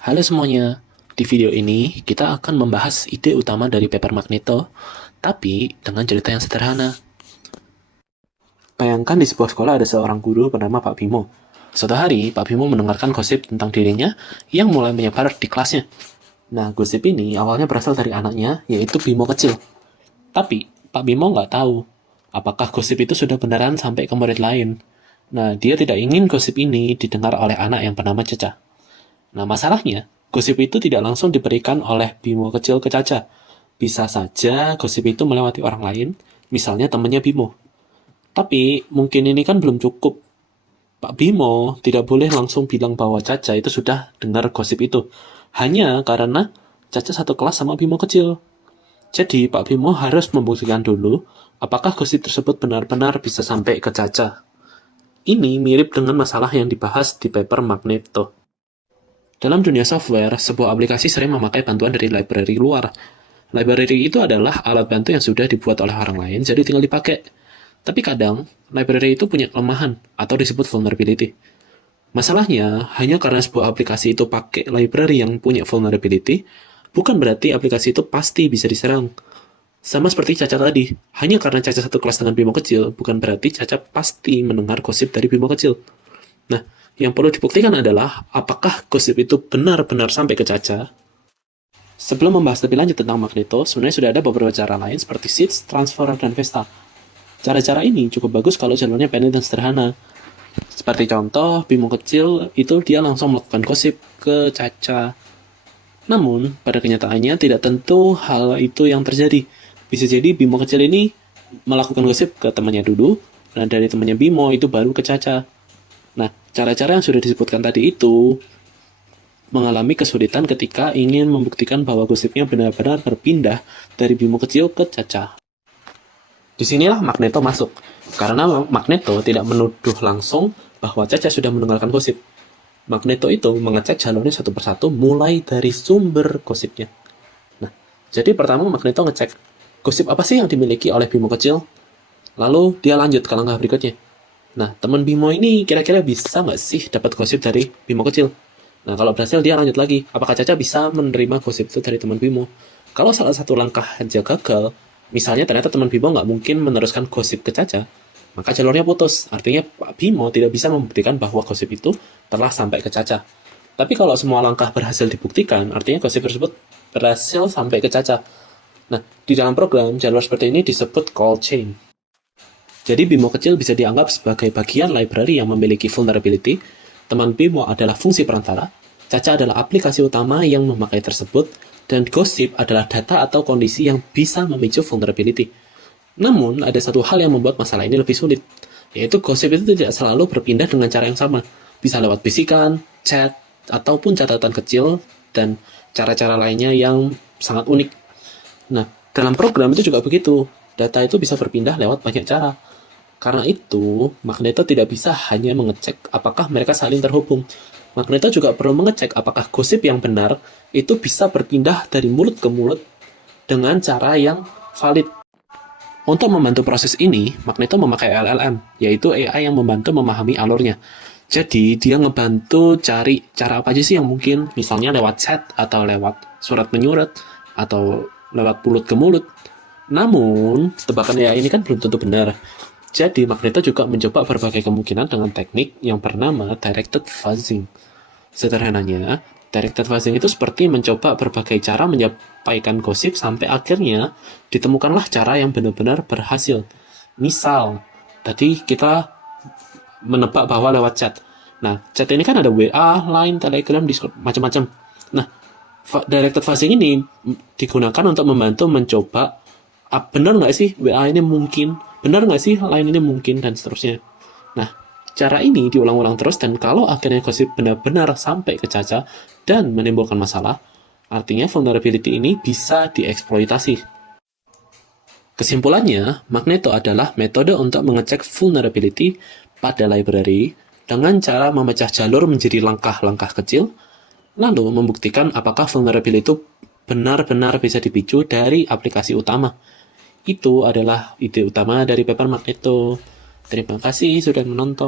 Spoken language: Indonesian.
Halo semuanya, di video ini kita akan membahas ide utama dari paper Magneto, tapi dengan cerita yang sederhana. Bayangkan di sebuah sekolah ada seorang guru bernama Pak Bimo. Suatu hari, Pak Bimo mendengarkan gosip tentang dirinya yang mulai menyebar di kelasnya. Nah, gosip ini awalnya berasal dari anaknya, yaitu Bimo kecil. Tapi, Pak Bimo nggak tahu apakah gosip itu sudah beneran sampai ke murid lain. Nah, dia tidak ingin gosip ini didengar oleh anak yang bernama Caca. Nah, masalahnya, gosip itu tidak langsung diberikan oleh Bimo kecil ke Caca. Bisa saja gosip itu melewati orang lain, misalnya temannya Bimo. Tapi, mungkin ini kan belum cukup. Pak Bimo tidak boleh langsung bilang bahwa Caca itu sudah dengar gosip itu. Hanya karena Caca satu kelas sama Bimo kecil. Jadi, Pak Bimo harus membuktikan dulu apakah gosip tersebut benar-benar bisa sampai ke Caca. Ini mirip dengan masalah yang dibahas di paper Magneto. Dalam dunia software, sebuah aplikasi sering memakai bantuan dari library luar. Library itu adalah alat bantu yang sudah dibuat oleh orang lain, jadi tinggal dipakai. Tapi kadang, library itu punya kelemahan, atau disebut vulnerability. Masalahnya, hanya karena sebuah aplikasi itu pakai library yang punya vulnerability, bukan berarti aplikasi itu pasti bisa diserang. Sama seperti Caca tadi, hanya karena Caca satu kelas dengan Bimo kecil, bukan berarti Caca pasti mendengar gosip dari Bimo kecil. Nah, yang perlu dibuktikan adalah apakah gosip itu benar-benar sampai ke Caca. Sebelum membahas lebih lanjut tentang Magneto, sebenarnya sudah ada beberapa cara lain seperti Seeds, Transfer, dan Vesta. Cara-cara ini cukup bagus kalau jalurnya pendek dan sederhana. Seperti contoh, Bimo kecil itu dia langsung melakukan gosip ke Caca. Namun, pada kenyataannya tidak tentu hal itu yang terjadi. Bisa jadi Bimo kecil ini melakukan gosip ke temannya dulu, dan dari temannya Bimo itu baru ke Caca. Nah, cara-cara yang sudah disebutkan tadi itu mengalami kesulitan ketika ingin membuktikan bahwa gosipnya benar-benar berpindah dari Bimo kecil ke Caca. Disinilah Magneto masuk, karena Magneto tidak menuduh langsung bahwa Caca sudah mendengarkan gosip. Magneto itu mengecek jalurnya satu persatu mulai dari sumber gosipnya. Nah, jadi pertama Magneto ngecek gosip apa sih yang dimiliki oleh Bimo kecil, lalu dia lanjut ke langkah berikutnya. Nah, teman Bimo ini kira-kira bisa nggak sih dapat gosip dari Bimo kecil? Nah, kalau berhasil dia lanjut lagi. Apakah Caca bisa menerima gosip itu dari teman Bimo? Kalau salah satu langkah aja gagal, misalnya ternyata teman Bimo nggak mungkin meneruskan gosip ke Caca, maka jalurnya putus. Artinya Pak Bimo tidak bisa membuktikan bahwa gosip itu telah sampai ke Caca. Tapi kalau semua langkah berhasil dibuktikan, artinya gosip tersebut berhasil sampai ke Caca. Nah, di dalam program, jalur seperti ini disebut call chain. Jadi Bimo kecil bisa dianggap sebagai bagian library yang memiliki vulnerability. Teman Bimo adalah fungsi perantara, Caca adalah aplikasi utama yang memakai tersebut, dan gosip adalah data atau kondisi yang bisa memicu vulnerability. Namun, ada satu hal yang membuat masalah ini lebih sulit, yaitu gosip itu tidak selalu berpindah dengan cara yang sama. Bisa lewat bisikan, chat, ataupun catatan kecil, dan cara-cara lainnya yang sangat unik. Nah, dalam program itu juga begitu. Data itu bisa berpindah lewat banyak cara. Karena itu, Magneto tidak bisa hanya mengecek apakah mereka saling terhubung. Magneto juga perlu mengecek apakah gosip yang benar itu bisa berpindah dari mulut ke mulut dengan cara yang valid. Untuk membantu proses ini, Magneto memakai LLM, yaitu AI yang membantu memahami alurnya. Jadi, dia ngebantu cari cara apa aja sih yang mungkin, misalnya lewat chat, atau lewat surat menyurat, atau lewat mulut ke mulut. Namun, tebakan AI ini kan belum tentu benar. Jadi, Magneto juga mencoba berbagai kemungkinan dengan teknik yang bernama directed fuzzing. Sederhananya, directed fuzzing itu seperti mencoba berbagai cara menyampaikan gosip sampai akhirnya ditemukanlah cara yang benar-benar berhasil. Misal, tadi kita menebak bahwa lewat chat. Nah, chat ini kan ada WA, Line, Telegram, Discord, macam-macam. Nah, directed fuzzing ini digunakan untuk membantu mencoba benar nggak sih WA ini mungkin, benar nggak sih Line ini mungkin, dan seterusnya. Nah, cara ini diulang-ulang terus, dan kalau akhirnya gosip benar-benar sampai ke Caca dan menimbulkan masalah, artinya vulnerability ini bisa dieksploitasi. Kesimpulannya, Magneto adalah metode untuk mengecek vulnerability pada library dengan cara memecah jalur menjadi langkah-langkah kecil, lalu membuktikan apakah vulnerability itu benar-benar bisa dipicu dari aplikasi utama. Itu adalah ide utama dari paper Magneto. Terima kasih sudah menonton.